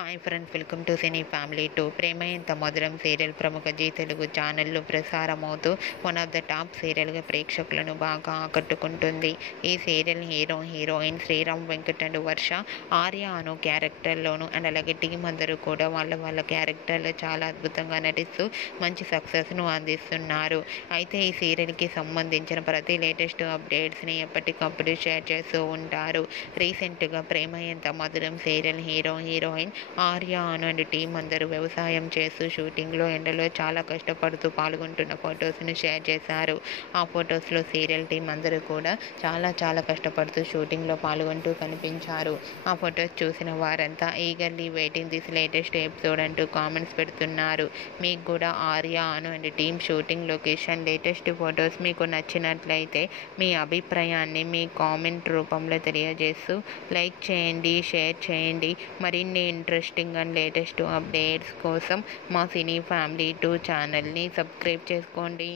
Hi friends, welcome to cine family two. Prema Entha Madhuram serial ప్రముఖ Zee Telugu ఛానల్లో ప్రసారమవుతూ వన్ ఆఫ్ ద టాప్ సీరియల్గా ప్రేక్షకులను బాగా ఆకట్టుకుంటుంది. ఈ serial heroine Sriram Venkat and Varsha, Arya Anu క్యారెక్టర్లోను అండ్ అలాగే టీం అందరూ కూడా వాళ్ళ క్యారెక్టర్లో చాలా అద్భుతంగా నటిస్తూ మంచి సక్సెస్ను అందిస్తున్నారు. అయితే ఈ సీరియల్కి సంబంధించిన ప్రతి లేటెస్ట్ అప్డేట్స్ని ఎప్పటికప్పుడు షేర్ చేస్తూ ఉంటారు. రీసెంట్గా ప్రేమ Entha Madhuram serial heroine Arya and team అందరూ వ్యవసాయం చేస్తూ షూటింగ్లో ఎండలో చాలా కష్టపడుతూ పాల్గొంటున్న ఫొటోస్ని షేర్ చేశారు. ఆ ఫొటోస్లో సీరియల్ టీం అందరూ కూడా చాలా కష్టపడుతూ షూటింగ్లో పాల్గొంటూ కనిపించారు. ఆ ఫొటోస్ చూసిన వారంతా eagerly waiting this latest episode అంటూ కామెంట్స్ పెడుతున్నారు. మీకు కూడా Arya and team shooting location latest photos మీకు నచ్చినట్లయితే మీ అభిప్రాయాన్ని మీ కామెంట్ రూపంలో తెలియజేస్తూ లైక్ చేయండి, షేర్ చేయండి. మరిన్ని ఇంట్రెస్టింగ్ అండ్ లేటెస్ట్ అప్డేట్స్ కోసం మా సినీ ఫ్యామిలీ 2 ఛానల్ని సబ్స్క్రైబ్ చేసుకోండి.